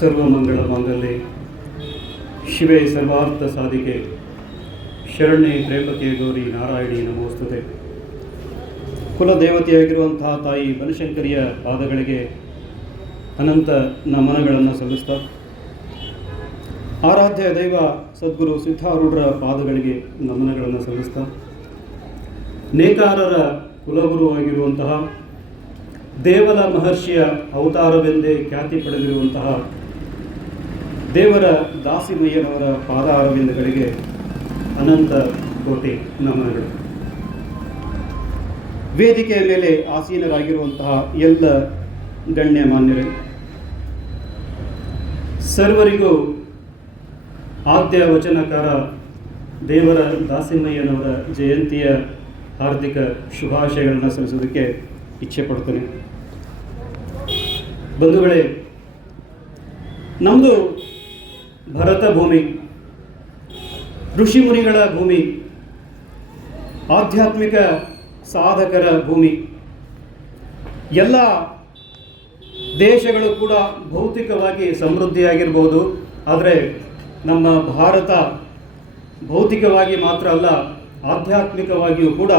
ಸರ್ವಮಂಗಳ ಮಾಂಗಲ್ಯೆ. ಶಿವೆ ಸರ್ವಾರ್ಥ ಸಾಧಿಕೆ. ಶರಣ್ಯ ತ್ರೇಪಕೆ ಗೌರಿ ನಾರಾಯಣಿ ನಮೋಸ್ತುತೆ. ಕುಲದೇವತೆಯಾಗಿರುವಂತಹ ತಾಯಿ ಬನಶಂಕರಿಯ ಪಾದಗಳಿಗೆ ಅನಂತ ನಮನಗಳನ್ನು ಸಲ್ಲಿಸ್ತಾ, ಆರಾಧ್ಯ ದೈವ ಸದ್ಗುರು ಸಿದ್ಧಾರೂಢರ ಪಾದಗಳಿಗೆ ನಮನಗಳನ್ನು ಸಲ್ಲಿಸ್ತಾ, ನೇಕಾರರ ಕುಲಗುರುವಾಗಿರುವಂತಹ ದೇವಲ ಮಹರ್ಷಿಯ ಅವತಾರವೆಂದೇ ಖ್ಯಾತಿ ಪಡೆದಿರುವಂತಹ ದೇವರ ದಾಸಿಮಯ್ಯನವರ ಪಾದಾರವಿಂದಗಳಿಗೆ ಅನಂತ ಕೋಟಿ ನಮನಗಳು. ವೇದಿಕೆಯ ಮೇಲೆ ಆಸೀನರಾಗಿರುವಂತಹ ಎಲ್ಲ ಗಣ್ಯ ಮಾನ್ಯರೇ, ಸರ್ವರಿಗೂ ಆದ್ಯ ವಚನಕಾರ ದೇವರ ದಾಸಿಮಯ್ಯನವರ ಜಯಂತಿಯ ಹಾರ್ದಿಕ ಶುಭಾಶಯಗಳನ್ನು ಸಲ್ಲಿಸೋದಕ್ಕೆ ಇಚ್ಛೆ ಪಡ್ತೇನೆ ಬಂಧುಗಳೇ ನಮ್ಮದು ಭರತ ಭೂಮಿ ಋಷಿ ಮುನಿಗಳ ಭೂಮಿ, ಆಧ್ಯಾತ್ಮಿಕ ಸಾಧಕರ ಭೂಮಿ. ಎಲ್ಲ ದೇಶಗಳು ಕೂಡ ಭೌತಿಕವಾಗಿ ಸಮೃದ್ಧಿಯಾಗಿರ್ಬೋದು, ಆದರೆ ನಮ್ಮ ಭಾರತ ಭೌತಿಕವಾಗಿ ಮಾತ್ರ ಅಲ್ಲ, ಆಧ್ಯಾತ್ಮಿಕವಾಗಿಯೂ ಕೂಡ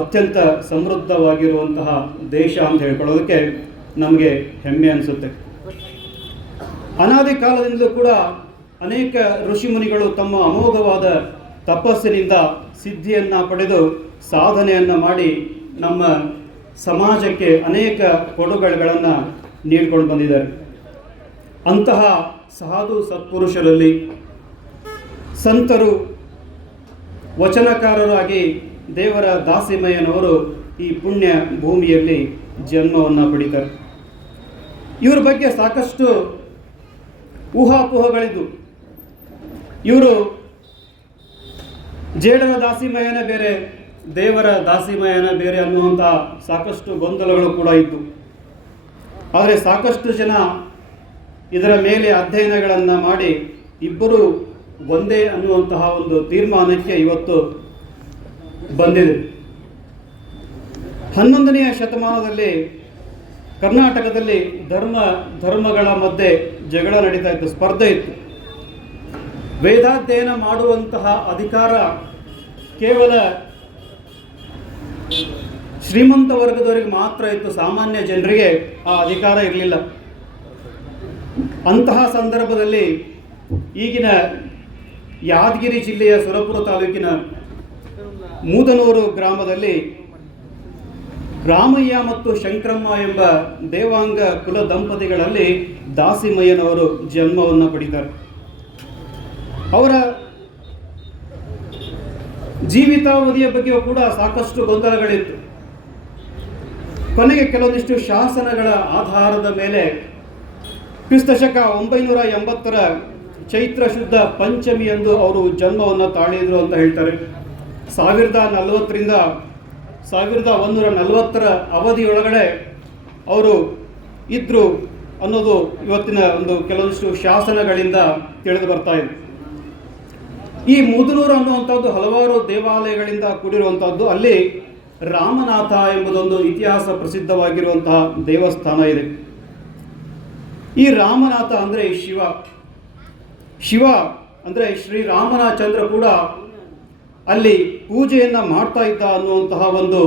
ಅತ್ಯಂತ ಸಮೃದ್ಧವಾಗಿರುವಂತಹ ದೇಶ ಅಂತ ಹೇಳ್ಕೊಳ್ಳೋದಕ್ಕೆ ನಮಗೆ ಹೆಮ್ಮೆ ಅನಿಸುತ್ತೆ. ಅನಾದಿ ಕಾಲದಿಂದಲೂ ಕೂಡ ಅನೇಕ ಋಷಿಮುನಿಗಳು ತಮ್ಮ ಅಮೋಘವಾದ ತಪಸ್ಸಿನಿಂದ ಸಿದ್ಧಿಯನ್ನು ಪಡೆದು ಸಾಧನೆಯನ್ನು ಮಾಡಿ ನಮ್ಮ ಸಮಾಜಕ್ಕೆ ಅನೇಕ ಕೊಡುಗೆಗಳನ್ನು ನೀಡಿಕೊಂಡು ಬಂದಿದ್ದಾರೆ. ಅಂತಹ ಸಾಧು ಸತ್ಪುರುಷರಲ್ಲಿ ಸಂತರು ವಚನಕಾರರಾಗಿ ದೇವರ ದಾಸಿಮಯ್ಯನವರು ಈ ಪುಣ್ಯ ಭೂಮಿಯಲ್ಲಿ ಜನ್ಮವನ್ನು ಪಡಿತಾರೆ. ಇವರ ಬಗ್ಗೆ ಸಾಕಷ್ಟು ಊಹಾಪೋಹಗಳಿದ್ದು ಇವರು ಜೇಡನ ದಾಸಿಮಯನ ಬೇರೆ, ದೇವರ ದಾಸಿಮಯನ ಬೇರೆ ಅನ್ನುವಂಥ ಸಾಕಷ್ಟು ಗೊಂದಲಗಳು ಕೂಡ ಇತ್ತು ಆದರೆ ಸಾಕಷ್ಟು ಜನ ಇದರ ಮೇಲೆ ಅಧ್ಯಯನಗಳನ್ನು ಮಾಡಿ ಇಬ್ಬರು ಒಂದೇ ಅನ್ನುವಂತಹ ಒಂದು ತೀರ್ಮಾನಕ್ಕೆ ಇವತ್ತು ಬಂದಿದೆ. ಹನ್ನೊಂದನೆಯ ಶತಮಾನದಲ್ಲಿ ಕರ್ನಾಟಕದಲ್ಲಿ ಧರ್ಮ, ಧರ್ಮಗಳ ಮಧ್ಯೆ ಜಗಳ ನಡೀತಾ ಇತ್ತು, ಸ್ಪರ್ಧೆ ಇತ್ತು. ವೇದಾಧ್ಯಯನ ಮಾಡುವಂತಹ ಅಧಿಕಾರ ಕೇವಲ ಶ್ರೀಮಂತ ವರ್ಗದವರಿಗೆ ಮಾತ್ರ ಇತ್ತು. ಸಾಮಾನ್ಯ ಜನರಿಗೆ ಆ ಅಧಿಕಾರ ಇರಲಿಲ್ಲ. ಅಂತಹ ಸಂದರ್ಭದಲ್ಲಿ ಈಗಿನ ಯಾದಗಿರಿ ಜಿಲ್ಲೆಯ ಸುರಪುರ ತಾಲೂಕಿನ ಮೂದನೂರು ಗ್ರಾಮದಲ್ಲಿ ರಾಮಯ್ಯ ಮತ್ತು ಶಂಕರಮ್ಮ ಎಂಬ ದೇವಾಂಗ ಕುಲ ದಂಪತಿಗಳಲ್ಲಿ ದಾಸಿಮಯ್ಯನವರು ಜನ್ಮವನ್ನು ಪಡಿತಾರೆ. ಅವರ ಜೀವಿತಾವಧಿಯ ಬಗ್ಗೆಯೂ ಕೂಡ ಸಾಕಷ್ಟು ಗೊಂದಲಗಳಿತ್ತು. ಕೊನೆಗೆ ಕೆಲವೊಂದಿಷ್ಟು ಶಾಸನಗಳ ಆಧಾರದ ಮೇಲೆ ಕ್ರಿಸ್ತಶಕ ಒಂಬೈನೂರ ಎಂಬತ್ತರ ಚೈತ್ರ ಶುದ್ಧ ಪಂಚಮಿ ಎಂದು ಅವರು ಜನ್ಮವನ್ನು ತಾಳಿದ್ರು ಅಂತ ಹೇಳ್ತಾರೆ. ಸಾವಿರದ ನಲವತ್ತರಿಂದ ಸಾವಿರದ ಒಂದೂರ ನಲವತ್ತರ ಅವಧಿಯೊಳಗಡೆ ಅವರು ಇದ್ದರು ಅನ್ನೋದು ಇವತ್ತಿನ ಒಂದು ಕೆಲವೊಂದಿಷ್ಟು ಶಾಸನಗಳಿಂದ ತಿಳಿದು ಬರ್ತಾ ಇದೆ. ಈ ಮುದುನೂರು ಅನ್ನುವಂಥದ್ದು ಹಲವಾರು ದೇವಾಲಯಗಳಿಂದ ಕೂಡಿರುವಂಥದ್ದು, ಅಲ್ಲಿ ರಾಮನಾಥ ಎಂಬುದೊಂದು ಇತಿಹಾಸ ಪ್ರಸಿದ್ಧವಾಗಿರುವಂತಹ ದೇವಸ್ಥಾನ ಇದೆ. ಈ ರಾಮನಾಥ ಅಂದರೆ ಶಿವ. ಶಿವ ಅಂದರೆ ಶ್ರೀ ರಾಮನಾಚಂದ್ರ ಕೂಡ ಅಲ್ಲಿ ಪೂಜೆಯನ್ನು ಮಾಡ್ತಾ ಇದ್ದ ಅನ್ನುವಂತಹ ಒಂದು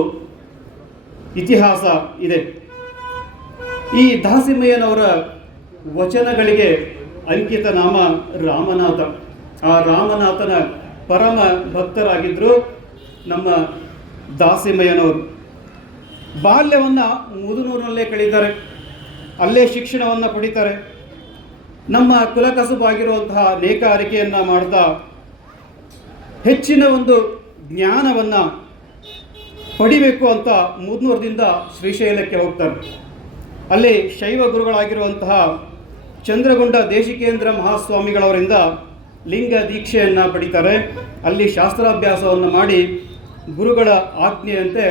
ಇತಿಹಾಸ ಇದೆ. ಈ ದಾಸಿಮಯ್ಯನವರ ವಚನಗಳಿಗೆ ಅಂಕಿತ ನಾಮ ರಾಮನಾಥ. ಆ ರಾಮನಾಥನ ಪರಮ ಭಕ್ತರಾಗಿದ್ದರು ನಮ್ಮ ದಾಸಿಮಯ್ಯನವರು. ಬಾಲ್ಯವನ್ನು ಮುದುನೂರಿನಲ್ಲೇ ಕಳೀತಾರೆ ಅಲ್ಲೇ ಶಿಕ್ಷಣವನ್ನು ಪಡಿತಾರೆ. ನಮ್ಮ ಕುಲಕಸುಬಾಗಿರುವಂತಹ ನೇಕಾರಿಕೆಯನ್ನು ಮಾಡ್ತಾ ಹೆಚ್ಚಿನ ಒಂದು ಜ್ಞಾನವನ್ನು ಪಡಿಬೇಕು ಅಂತ ಮುದ್ನೂರದಿಂದ ಶ್ರೀಶೈಲಕ್ಕೆ ಹೋಗ್ತಾರೆ. ಅಲ್ಲಿ ಶೈವ ಗುರುಗಳಾಗಿರುವಂತಹ ಚಂದ್ರಗೊಂಡ ದೇಶಿಕೇಂದ್ರ ಮಹಾಸ್ವಾಮಿಗಳವರಿಂದ ಲಿಂಗ ದೀಕ್ಷೆಯನ್ನು ಪಡಿತಾರೆ. ಅಲ್ಲಿ ಶಾಸ್ತ್ರಾಭ್ಯಾಸವನ್ನು ಮಾಡಿ ಗುರುಗಳ ಆಜ್ಞೆಯಂತೆ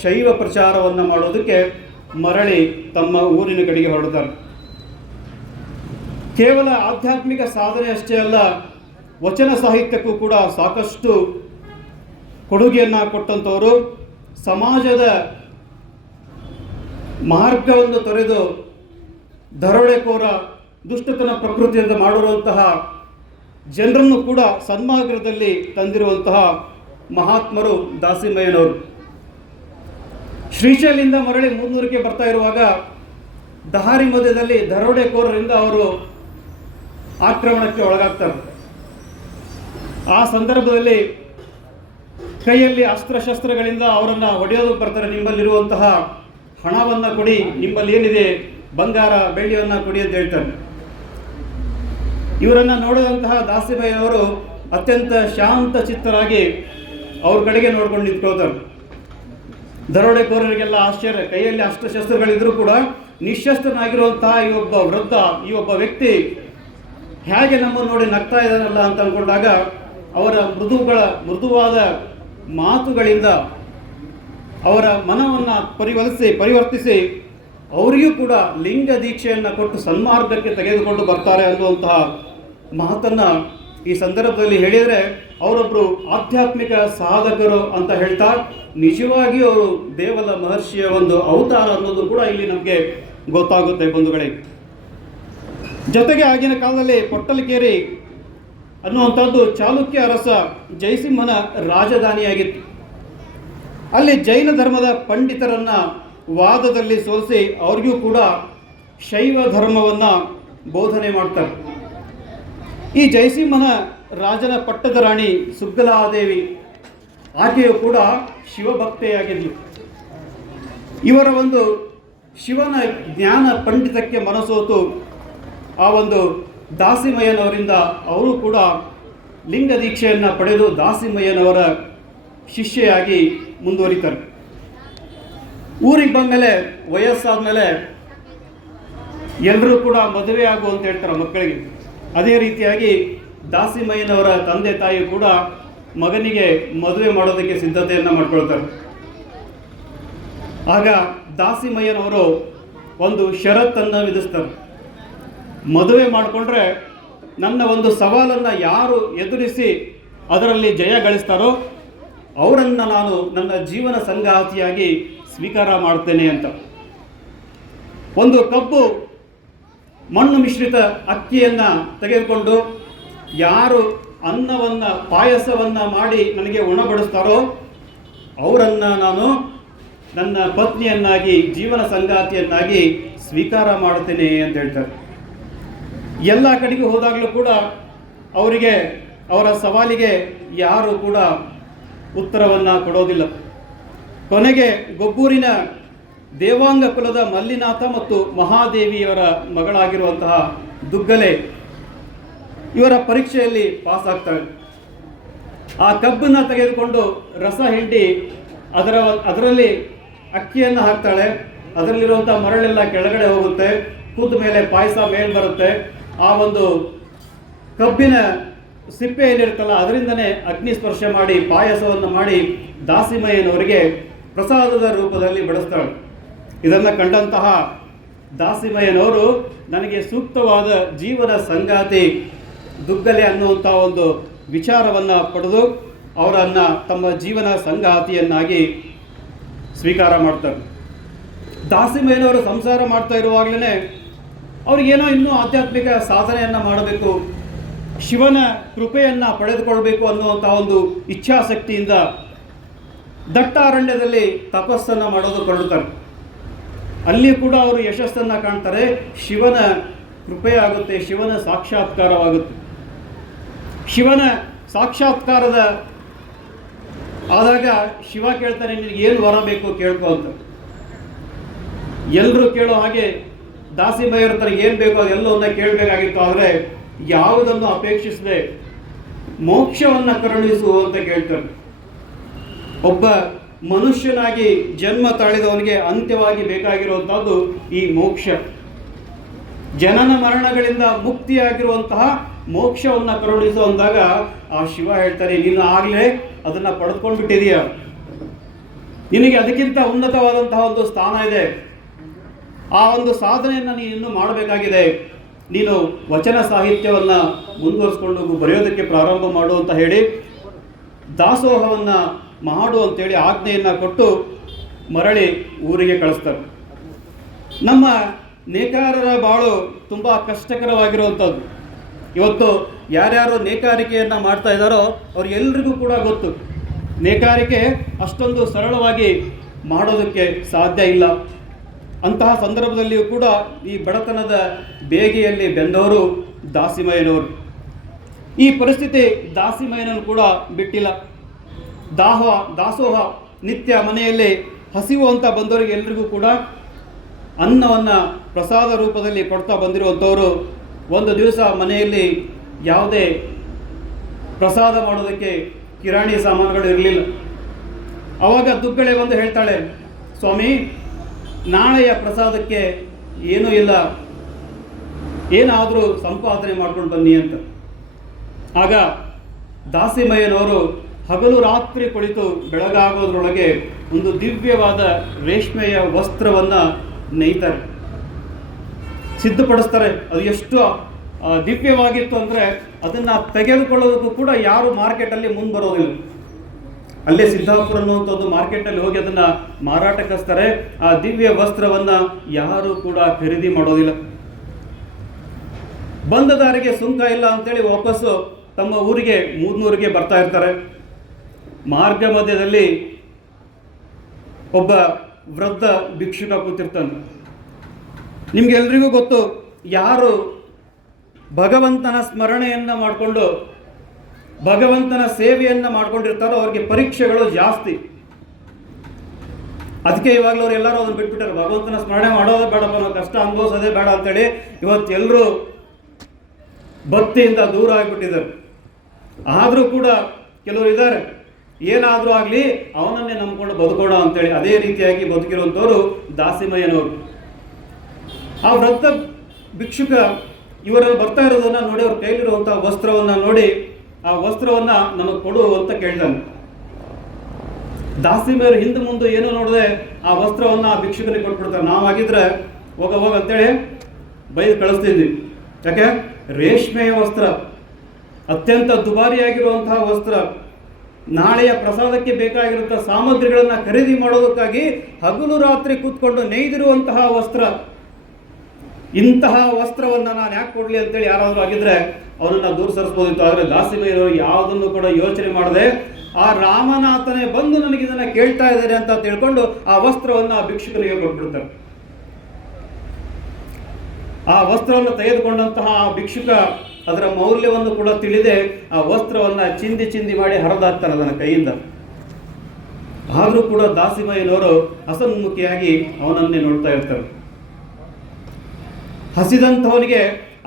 ಶೈವ ಪ್ರಚಾರವನ್ನು ಮಾಡೋದಕ್ಕೆ ಮರಳಿ ತಮ್ಮ ಊರಿನ ಕಡೆಗೆ ಹೊರಡ್ತಾರೆ. ಕೇವಲ ಆಧ್ಯಾತ್ಮಿಕ ಸಾಧನೆ ಅಷ್ಟೇ ಅಲ್ಲ, ವಚನ ಸಾಹಿತ್ಯಕ್ಕೂ ಕೂಡ ಸಾಕಷ್ಟು ಕೊಡುಗೆಯನ್ನು ಕೊಟ್ಟಂಥವರು. ಸಮಾಜದ ಮಾರ್ಗವನ್ನು ತೊರೆದು ದರೋಡೆಕೋರ ದುಷ್ಟತನ ಪ್ರಕೃತಿಯಿಂದ ಮಾಡಿರುವಂತಹ ಜನರನ್ನು ಕೂಡ ಸನ್ಮಾರ್ಗದಲ್ಲಿ ತಂದಿರುವಂತಹ ಮಹಾತ್ಮರು ದಾಸಿಮಯ್ಯನವರು ಶ್ರೀಶೈಲಿಂದ ಮರಳಿ ಮುನ್ನೂರಕ್ಕೆ ಬರ್ತಾ ಇರುವಾಗ ದಹಾರಿ ಮಧ್ಯದಲ್ಲಿ ದರೋಡೆಕೋರರಿಂದ ಅವರು ಆಕ್ರಮಣಕ್ಕೆ ಒಳಗಾಗ್ತಾರೆ. ಆ ಸಂದರ್ಭದಲ್ಲಿ ಕೈಯಲ್ಲಿ ಅಸ್ತ್ರಶಸ್ತ್ರಗಳಿಂದ ಅವರನ್ನು ಹೊಡೆಯೋದು ಬರ್ತಾರೆ. ನಿಮ್ಮಲ್ಲಿರುವಂತಹ ಹಣವನ್ನು ಕೊಡಿ, ನಿಮ್ಮಲ್ಲಿ ಏನಿದೆ ಬಂಗಾರ ಬೆಳ್ಳಿಯನ್ನು ಕೊಡಿ ಅಂತ ಹೇಳ್ತಾರೆ. ಇವರನ್ನು ನೋಡಿದಂತಹ ದಾಸಿಬಾಯಿ ಅವರು ಅತ್ಯಂತ ಶಾಂತ ಚಿತ್ತರಾಗಿ ಅವ್ರ ಕಡೆಗೆ ನೋಡ್ಕೊಂಡು ನಿಂತ್ಕೊಳ್ತಾರೆ. ದರೋಡೆಕೋರರಿಗೆಲ್ಲ ಆಶ್ಚರ್ಯ. ಕೈಯಲ್ಲಿ ಅಸ್ತ್ರಶಸ್ತ್ರಗಳಿದ್ರೂ ಕೂಡ ನಿಶಸ್ತ್ರನಾಗಿರುವಂತಹ ಈ ಒಬ್ಬ ವೃದ್ಧ, ಈ ಒಬ್ಬ ವ್ಯಕ್ತಿ ಹೇಗೆ ನಮ್ಮನ್ನು ನೋಡಿ ನಗ್ತಾ ಇದ್ದಾನಲ್ಲ ಅಂತ ಅಂದ್ಕೊಂಡಾಗ ಅವರ ಮೃದುಗಳ, ಮೃದುವಾದ ಮಾತುಗಳಿಂದ ಅವರ ಮನವನ್ನು ಪರಿವರ್ತಿಸಿ ಪರಿವರ್ತಿಸಿ ಅವರಿಗೂ ಕೂಡ ಲಿಂಗ ದೀಕ್ಷೆಯನ್ನು ಕೊಟ್ಟು ಸನ್ಮಾರ್ಗಕ್ಕೆ ತೆಗೆದುಕೊಂಡು ಬರ್ತಾರೆ ಅನ್ನುವಂತಹ ಮಾತನ್ನು ಈ ಸಂದರ್ಭದಲ್ಲಿ ಹೇಳಿದರೆ ಅವರೊಬ್ಬರು ಆಧ್ಯಾತ್ಮಿಕ ಸಾಧಕರು ಅಂತ ಹೇಳ್ತಾ ನಿಜವಾಗಿಯೂ ಅವರು ದೇವಲ ಮಹರ್ಷಿಯ ಒಂದು ಅವತಾರ ಅನ್ನೋದು ಕೂಡ ಇಲ್ಲಿ ನಮಗೆ ಗೊತ್ತಾಗುತ್ತೆ ಬಂಧುಗಳೇ. ಜೊತೆಗೆ ಆಗಿನ ಕಾಲದಲ್ಲಿ ಪೊಟ್ಟಲಕೇರಿ ಅನ್ನುವಂಥದ್ದು ಚಾಲುಕ್ಯ ಅರಸ ಜಯಸಿಂಹನ ರಾಜಧಾನಿಯಾಗಿತ್ತು. ಅಲ್ಲಿ ಜೈನ ಧರ್ಮದ ಪಂಡಿತರನ್ನ ವಾದದಲ್ಲಿ ಸೋಲಿಸಿ ಅವ್ರಿಗೂ ಕೂಡ ಶೈವ ಧರ್ಮವನ್ನು ಬೋಧನೆ ಮಾಡ್ತಾರೆ. ಈ ಜಯಸಿಂಹನ ರಾಜನ ಪಟ್ಟದ ರಾಣಿ ಸುಗ್ಗಲಾದೇವಿ. ಆಕೆಯು ಕೂಡ ಶಿವಭಕ್ತೆಯಾಗಿದ್ಲು. ಇವರ ಒಂದು ಶಿವನ ಜ್ಞಾನ ಪಂಡಿತಕ್ಕೆ ಮನಸೋತು. ಆ ಒಂದು ದಾಸಿಮಯ್ಯನವರಿಂದ ಅವರು ಕೂಡ ಲಿಂಗ ದೀಕ್ಷೆಯನ್ನು ಪಡೆದು ದಾಸಿಮಯ್ಯನವರ ಶಿಷ್ಯೆಯಾಗಿ ಮುಂದುವರಿತಾರೆ. ಊರಿಗೆ ಬಂದಮೇಲೆ ವಯಸ್ಸಾದ ಮೇಲೆ ಎಲ್ಲರೂ ಕೂಡ ಮದುವೆ ಆಗು ಅಂತ ಹೇಳ್ತಾರೆ ಮಕ್ಕಳಿಗೆ. ಅದೇ ರೀತಿಯಾಗಿ ದಾಸಿಮಯ್ಯನವರ ತಂದೆ ತಾಯಿ ಕೂಡ ಮಗನಿಗೆ ಮದುವೆ ಮಾಡೋದಕ್ಕೆ ಸಿದ್ಧತೆಯನ್ನು ಮಾಡ್ಕೊಳ್ತಾರೆ. ಆಗ ದಾಸಿಮಯ್ಯನವರು ಒಂದು ಷರತ್ತನ್ನು ವಿಧಿಸ್ತಾರೆ. ಮದುವೆ ಮಾಡಿಕೊಂಡ್ರೆ ನನ್ನ ಒಂದು ಸವಾಲನ್ನು ಯಾರು ಎದುರಿಸಿ ಅದರಲ್ಲಿ ಜಯ ಗಳಿಸ್ತಾರೋ ಅವರನ್ನು ನಾನು ನನ್ನ ಜೀವನ ಸಂಗಾತಿಯಾಗಿ ಸ್ವೀಕಾರ ಮಾಡ್ತೇನೆ ಅಂತ. ಒಂದು ಕಬ್ಬು ಮಣ್ಣು ಮಿಶ್ರಿತ ಅಕ್ಕಿಯನ್ನು ತೆಗೆದುಕೊಂಡು ಯಾರು ಅನ್ನವನ್ನು ಪಾಯಸವನ್ನು ಮಾಡಿ ನನಗೆ ಉಣಬಡಿಸ್ತಾರೋ ಅವರನ್ನು ನಾನು ನನ್ನ ಪತ್ನಿಯನ್ನಾಗಿ, ಜೀವನ ಸಂಗಾತಿಯನ್ನಾಗಿ ಸ್ವೀಕಾರ ಮಾಡ್ತೇನೆ ಅಂತ ಹೇಳ್ತಾರೆ. ಎಲ್ಲ ಕಡೆಗೆ ಹೋದಾಗಲೂ ಕೂಡ ಅವರಿಗೆ, ಅವರ ಸವಾಲಿಗೆ ಯಾರು ಕೂಡ ಉತ್ತರವನ್ನು ಕೊಡೋದಿಲ್ಲ. ಕೊನೆಗೆ ಗೊಬ್ಬೂರಿನ ದೇವಾಂಗ ಕುಲದ ಮಲ್ಲಿನಾಥ ಮತ್ತು ಮಹಾದೇವಿಯವರ ಮಗಳಾಗಿರುವಂತಹ ದುಗ್ಗಲೆ ಇವರ ಪರೀಕ್ಷೆಯಲ್ಲಿ ಪಾಸ್ ಆಗ್ತಾಳೆ ಆ ಕಬ್ಬನ್ನು ತೆಗೆದುಕೊಂಡು ರಸ ಹಿಂಡಿ ಅದರ ಅದರಲ್ಲಿ ಅಕ್ಕಿಯನ್ನು ಹಾಕ್ತಾಳೆ. ಅದರಲ್ಲಿರುವಂಥ ಮರಳೆಲ್ಲ ಕೆಳಗಡೆ ಹೋಗುತ್ತೆ. ಕೂದ ಮೇಲೆ ಪಾಯಸ ಮೇಲೆ ಬರುತ್ತೆ. ಆ ಒಂದು ಕಬ್ಬಿನ ಸಿಪ್ಪೆ ಏನಿರುತ್ತಲ್ಲ, ಅದರಿಂದನೇ ಅಗ್ನಿ ಸ್ಪರ್ಶ ಮಾಡಿ, ಪಾಯಸವನ್ನು ಮಾಡಿ ದಾಸಿಮಯ್ಯನವರಿಗೆ ಪ್ರಸಾದದ ರೂಪದಲ್ಲಿ ಬಡಿಸ್ತಾಳೆ. ಇದನ್ನು ಕಂಡಂತಹ ದಾಸಿಮಯ್ಯನವರು ನನಗೆ ಸೂಕ್ತವಾದ ಜೀವನ ಸಂಗಾತಿ, ದುಗ್ಗಲೆ ಅನ್ನುವಂಥ ಒಂದು ವಿಚಾರವನ್ನು ಪಡೆದು ಅವರನ್ನು ತಮ್ಮ ಜೀವನ ಸಂಗಾತಿಯನ್ನಾಗಿ ಸ್ವೀಕಾರ ಮಾಡ್ತಾರೆ. ದಾಸಿಮಯ್ಯನವರು ಸಂಸಾರ ಮಾಡ್ತಾ ಇರುವಾಗಲೇ ಅವ್ರಿಗೇನೋ ಇನ್ನೂ ಆಧ್ಯಾತ್ಮಿಕ ಸಾಧನೆಯನ್ನು ಮಾಡಬೇಕು, ಶಿವನ ಕೃಪೆಯನ್ನು ಪಡೆದುಕೊಳ್ಬೇಕು ಅನ್ನುವಂಥ ಒಂದು ಇಚ್ಛಾಶಕ್ತಿಯಿಂದ ದಟ್ಟ ಅರಣ್ಯದಲ್ಲಿ ತಪಸ್ಸನ್ನು ಮಾಡೋದು ಹೊರಡ್ತಾರೆ ಅಲ್ಲಿ ಕೂಡ ಅವರು ಯಶಸ್ಸನ್ನು ಕಾಣ್ತಾರೆ. ಶಿವನ ಕೃಪೆಯಾಗುತ್ತೆ ಶಿವನ ಸಾಕ್ಷಾತ್ಕಾರವಾಗುತ್ತೆ. ಶಿವನ ಸಾಕ್ಷಾತ್ಕಾರದ ಆದಾಗ ಶಿವ ಕೇಳ್ತಾನೆ ನಿನಗೆ ಏನು ವರ ಬೇಕು ಕೇಳ್ಕೊ ಅಂತ. ಎಲ್ಲರೂ ಕೇಳೋ ಹಾಗೆ ದಾಸಿ ಹತ್ರ ಏನು ಬೇಕೋ ಅದೆಲ್ಲವನ್ನ ಕೇಳಬೇಕಾಗಿತ್ತು, ಆದರೆ ಯಾವುದನ್ನು ಅಪೇಕ್ಷಿಸದೆ ಮೋಕ್ಷವನ್ನು ಕರುಣಿಸು ಅಂತ ಕೇಳ್ತಾರೆ. ಒಬ್ಬ ಮನುಷ್ಯನಾಗಿ ಜನ್ಮ ತಾಳಿದವನಿಗೆ ಅಂತ್ಯವಾಗಿ ಬೇಕಾಗಿರುವಂಥದ್ದು ಈ ಮೋಕ್ಷ. ಜನನ ಮರಣಗಳಿಂದ ಮುಕ್ತಿಯಾಗಿರುವಂತಹ ಮೋಕ್ಷವನ್ನು ಕರುಣಿಸು ಅಂದಾಗ ಆ ಶಿವ ಹೇಳ್ತಾರೆ, ನೀನು ಆಗಲೇ ಅದನ್ನು ಪಡೆದುಕೊಂಡು ಬಿಟ್ಟಿದೀಯ ನಿನಗೆ ಅದಕ್ಕಿಂತ ಉನ್ನತವಾದಂತಹ ಒಂದು ಸ್ಥಾನ ಇದೆ. ಆ ಒಂದು ಸಾಧನೆಯನ್ನು ನೀನು ಮಾಡಬೇಕಾಗಿದೆ. ನೀನು ವಚನ ಸಾಹಿತ್ಯವನ್ನು ಮುಂದುವರಿಸ್ಕೊಂಡು ಬರೆಯೋದಕ್ಕೆ ಪ್ರಾರಂಭ ಮಾಡು ಅಂತ ಹೇಳಿ ದಾಸೋಹವನ್ನು ಮಾಡು ಅಂತೇಳಿ ಆಜ್ಞೆಯನ್ನು ಕೊಟ್ಟು ಮರಳಿ ಊರಿಗೆ ಕಳಿಸ್ತಾರೆ. ನಮ್ಮ ನೇಕಾರರ ಬಾಳು ತುಂಬ ಕಷ್ಟಕರವಾಗಿರುವಂಥದ್ದು. ಇವತ್ತು ಯಾರ್ಯಾರು ನೇಕಾರಿಕೆಯನ್ನು ಮಾಡ್ತಾ ಇದ್ದಾರೋ ಅವ್ರಿಗೆಲ್ರಿಗೂ ಕೂಡ ಗೊತ್ತು. ನೇಕಾರಿಕೆ ಅಷ್ಟೊಂದು ಸರಳವಾಗಿ ಮಾಡೋದಕ್ಕೆ ಸಾಧ್ಯ ಇಲ್ಲ. ಅಂತಹ ಸಂದರ್ಭದಲ್ಲಿಯೂ ಕೂಡ ಈ ಬಡತನದ ಬೇಗೆಯಲ್ಲಿ ಬೆಂದವರು ದಾಸಿಮಯ್ಯನವರು. ಈ ಪರಿಸ್ಥಿತಿ ದಾಸಿಮಯ್ಯನನ್ನು ಕೂಡ ಬಿಟ್ಟಿಲ್ಲ. ದಾಹ, ದಾಸೋಹ, ನಿತ್ಯ ಮನೆಯಲ್ಲಿ ಹಸಿವು ಅಂತ ಬಂದವರಿಗೆ ಎಲ್ರಿಗೂ ಕೂಡ ಅನ್ನವನ್ನು ಪ್ರಸಾದ ರೂಪದಲ್ಲಿ ಕೊಡ್ತಾ ಬಂದಿರುವಂಥವರು ಒಂದು ದಿವಸ ಮನೆಯಲ್ಲಿ ಯಾವುದೇ ಪ್ರಸಾದ ಮಾಡೋದಕ್ಕೆ ಕಿರಾಣಿ ಸಾಮಾನುಗಳು ಇರಲಿಲ್ಲ. ಅವಾಗ ದುಗ್ಗಳೆ ಬಂದು ಹೇಳ್ತಾಳೆ, ಸ್ವಾಮಿ, ನಾಳೆಯ ಪ್ರಸಾದಕ್ಕೆ ಏನೂ ಇಲ್ಲ. ಏನಾದರೂ ಸಂಪಾದನೆ ಮಾಡ್ಕೊಂಡು ಬನ್ನಿ ಅಂತ. ಆಗ ದಾಸಿಮಯ್ಯನವರು ಹಗಲು ರಾತ್ರಿ ಕುಳಿತು ಬೆಳಗಾಗೋದ್ರೊಳಗೆ ಒಂದು ದಿವ್ಯವಾದ ರೇಷ್ಮೆಯ ವಸ್ತ್ರವನ್ನು ನೇಯ್ತಾರೆ. ಸಿದ್ಧಪಡಿಸ್ತಾರೆ. ಅದು ಎಷ್ಟು ದಿವ್ಯವಾಗಿತ್ತು ಅಂದರೆ ಅದನ್ನು ತೆಗೆದುಕೊಳ್ಳೋದಕ್ಕೂ ಕೂಡ ಯಾರು ಮಾರ್ಕೆಟಲ್ಲಿ ಮುಂದೆ ಬರೋದಿಲ್ಲ ಅಲ್ಲೇ ಸಿದ್ದಾಪುರ ಅನ್ನುವಂಥದ್ದು ಮಾರ್ಕೆಟಲ್ಲಿ ಹೋಗಿ ಅದನ್ನು ಮಾರಾಟಕ್ಕಿಸ್ತಾರೆ ಆ ದಿವ್ಯ ವಸ್ತ್ರವನ್ನು ಯಾರು ಕೂಡ ಖರೀದಿ ಮಾಡೋದಿಲ್ಲ. ಬಂದ ದಾರಿಗೆ ಸುಂಕ ಇಲ್ಲ ಅಂತೇಳಿ ವಾಪಸ್ಸು ತಮ್ಮ ಊರಿಗೆ ಮೂರ್ನೂರಿಗೆ ಬರ್ತಾ ಇರ್ತಾರೆ. ಮಾರ್ಗ ಮಧ್ಯದಲ್ಲಿ ಒಬ್ಬ ವೃದ್ಧ ಭಿಕ್ಷುಕ ಕೂತಿರ್ತಾನೆ. ನಿಮ್ಗೆಲ್ರಿಗೂ ಗೊತ್ತು, ಯಾರು ಭಗವಂತನ ಸ್ಮರಣೆಯನ್ನು ಮಾಡಿಕೊಂಡು, ಭಗವಂತನ ಸೇವೆಯನ್ನು ಮಾಡ್ಕೊಂಡಿರ್ತಾರೋ ಅವ್ರಿಗೆ ಪರೀಕ್ಷೆಗಳು ಜಾಸ್ತಿ. ಅದಕ್ಕೆ ಇವಾಗಲೂ ಅವ್ರು ಎಲ್ಲರೂ ಅದನ್ನು ಬಿಟ್ಬಿಟ್ಟಾರೆ, ಭಗವಂತನ ಸ್ಮರಣೆ ಮಾಡೋದೇ ಬೇಡಪ್ಪ ನಾವು ಕಷ್ಟ ಅನುಭವಿಸೋದೇ ಬೇಡ ಅಂತೇಳಿ ಇವತ್ತು ಎಲ್ಲರೂ ಭಕ್ತಿಯಿಂದ ದೂರ ಆಗಿಬಿಟ್ಟಿದ್ದಾರೆ. ಆದರೂ ಕೂಡ ಕೆಲವರು ಇದ್ದಾರೆ. ಏನಾದರೂ ಆಗಲಿ ಅವನನ್ನೇ ನಂಬ್ಕೊಂಡು ಬದುಕೋಣ ಅಂತೇಳಿ ಅದೇ ರೀತಿಯಾಗಿ ಬದುಕಿರುವಂಥವರು ದಾಸಿಮಯ್ಯನವರು. ಆ ವೃತ್ತ ಭಿಕ್ಷುಕ ಇವರಲ್ಲಿ ಬರ್ತಾ ಇರೋದನ್ನ ನೋಡಿ ಅವ್ರ ಕೈಲಿರುವಂಥ ವಸ್ತ್ರವನ್ನು ನೋಡಿ ಆ ವಸ್ತ್ರವನ್ನು ನಮಗೆ ಕೊಡು ಅಂತ ಕೇಳಿದನು. ದಾಸಿಮಯ್ಯರು ಹಿಂದೆ ಮುಂದೆ ಏನೋ ನೋಡದೆ ಆ ವಸ್ತ್ರವನ್ನು ಆ ಭಿಕ್ಷುಕನಿಗೆ ಕೊಟ್ಬಿಡ್ತಾರೆ. ನಾವಾಗಿದ್ರೆ ಹೋಗ ಹೋಗ ಅಂತೇಳಿ ಬೈದು ಕಳಿಸ್ತಿದ್ವಿ. ಯಾಕೆ? ರೇಷ್ಮೆಯ ವಸ್ತ್ರ. ಅತ್ಯಂತ ದುಬಾರಿಯಾಗಿರುವಂತಹ ವಸ್ತ್ರ. ನಾಳೆಯ ಪ್ರಸಾದಕ್ಕೆ ಬೇಕಾಗಿರುವಂಥ ಸಾಮಗ್ರಿಗಳನ್ನು ಖರೀದಿ ಮಾಡೋದಕ್ಕಾಗಿ ಹಗಲು ರಾತ್ರಿ ಕೂತ್ಕೊಂಡು ನೇಯ್ದಿರುವಂತಹ ವಸ್ತ್ರ. ಇಂತಹ ವಸ್ತ್ರವನ್ನು ನಾನು ಯಾಕೆ ಕೊಡಲಿ ಅಂತೇಳಿ ಯಾರಾದರೂ ಆಗಿದ್ರೆ ಅವರನ್ನು ದೂರ ಸರಿಸ್ಬೋದಿತ್ತು. ಆದರೆ ದಾಸಿಮಯ್ಯವರು ಯಾವುದನ್ನು ಕೂಡ ಯೋಚನೆ ಮಾಡದೆ ಆ ರಾಮನಾಥನೇ ಬಂದು ನನಗೆ ಇದನ್ನು ಕೇಳ್ತಾ ಇದ್ದಾರೆ ಅಂತ ತಿಳ್ಕೊಂಡು ಆ ವಸ್ತ್ರವನ್ನು ಆ ಭಿಕ್ಷುಕನಿಗೆ ಕೊಟ್ಬಿಡ್ತಾರೆ. ಆ ವಸ್ತ್ರವನ್ನು ತೆಗೆದುಕೊಂಡಂತಹ ಆ ಭಿಕ್ಷುಕ ಅದರ ಮೌಲ್ಯವನ್ನು ಕೂಡ ತಿಳಿದೆ. ಆ ವಸ್ತ್ರವನ್ನು ಚಿಂದಿ ಚಿಂದಿ ಮಾಡಿ ಹರಿದಾಕ್ತಾನೆ ಅದನ್ನ ಕೈಯಿಂದ. ಆದರೂ ಕೂಡ ದಾಸಿಮಯ್ಯನವರು ಹಸನ್ಮುಖಿಯಾಗಿ ಅವನನ್ನೇ ನೋಡ್ತಾ ಇರ್ತಾರೆ. ಹಸಿದಂಥವನಿಗೆ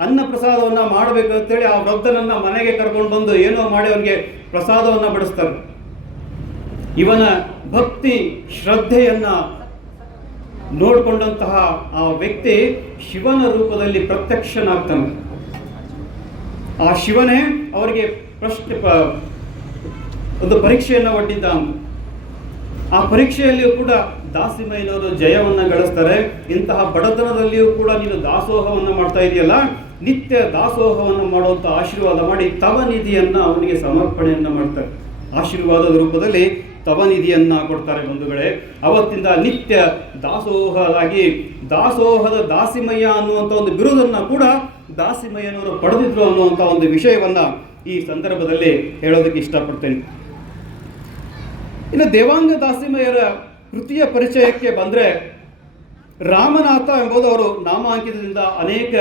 ಅನ್ನ ಪ್ರಸಾದವನ್ನು ಮಾಡಬೇಕು ಅಂತೇಳಿ ಆ ವೃದ್ಧನನ್ನ ಮನೆಗೆ ಕರ್ಕೊಂಡು ಬಂದು ಏನೋ ಮಾಡಿ ಅವನಿಗೆ ಪ್ರಸಾದವನ್ನು ಬಡಿಸ್ತಾರೆ. ಇವನ ಭಕ್ತಿ ಶ್ರದ್ಧೆಯನ್ನು ನೋಡಿಕೊಂಡಂತಹ ಆ ವ್ಯಕ್ತಿ ಶಿವನ ರೂಪದಲ್ಲಿ ಪ್ರತ್ಯಕ್ಷನಾಗ್ತಾನೆ. ಆ ಶಿವನೇ ಅವರಿಗೆ ಪ್ರಶ್ನೆ ಒಂದು ಪರೀಕ್ಷೆಯನ್ನು ಒಡ್ಡಿದ್ದ ಆ ಪರೀಕ್ಷೆಯಲ್ಲಿಯೂ ಕೂಡ ದಾಸಿಮಯ್ಯನವರು ಜಯವನ್ನು ಗಳಿಸ್ತಾರೆ. ಇಂತಹ ಬಡತನದಲ್ಲಿಯೂ ಕೂಡ ನೀನು ದಾಸೋಹವನ್ನು ಮಾಡ್ತಾ ಇದೆಯಲ್ಲ? ನಿತ್ಯ ದಾಸೋಹವನ್ನು ಮಾಡುವಂಥ ಆಶೀರ್ವಾದ ಮಾಡಿ ತವ ನಿಧಿಯನ್ನು ಅವನಿಗೆ ಸಮರ್ಪಣೆಯನ್ನು ಮಾಡ್ತಾರೆ. ಆಶೀರ್ವಾದದ ರೂಪದಲ್ಲಿ ತವ ನಿಧಿಯನ್ನು ಕೊಡ್ತಾರೆ ಬಂಧುಗಳೇ. ಅವತ್ತಿಂದ ನಿತ್ಯ ದಾಸೋಹದಾಗಿ ದಾಸೋಹದ ದಾಸಿಮಯ್ಯ ಅನ್ನುವಂಥ ಒಂದು ಬಿರುದನ್ನು ಕೂಡ ದಾಸಿಮಯ್ಯನವರು ಪಡೆದಿದ್ರು ಅನ್ನುವಂಥ ಒಂದು ವಿಷಯವನ್ನು ಈ ಸಂದರ್ಭದಲ್ಲಿ ಹೇಳೋದಕ್ಕೆ ಇಷ್ಟಪಡ್ತೇನೆ. ಇನ್ನು ದೇವಾಂಗ ದಾಸಿಮಯ್ಯರ ಕೃತಿಯ ಪರಿಚಯಕ್ಕೆ ಬಂದರೆ ರಾಮನಾಥ ಎಂಬುದು ಅವರು ನಾಮಾಂಕಿತದಿಂದ ಅನೇಕ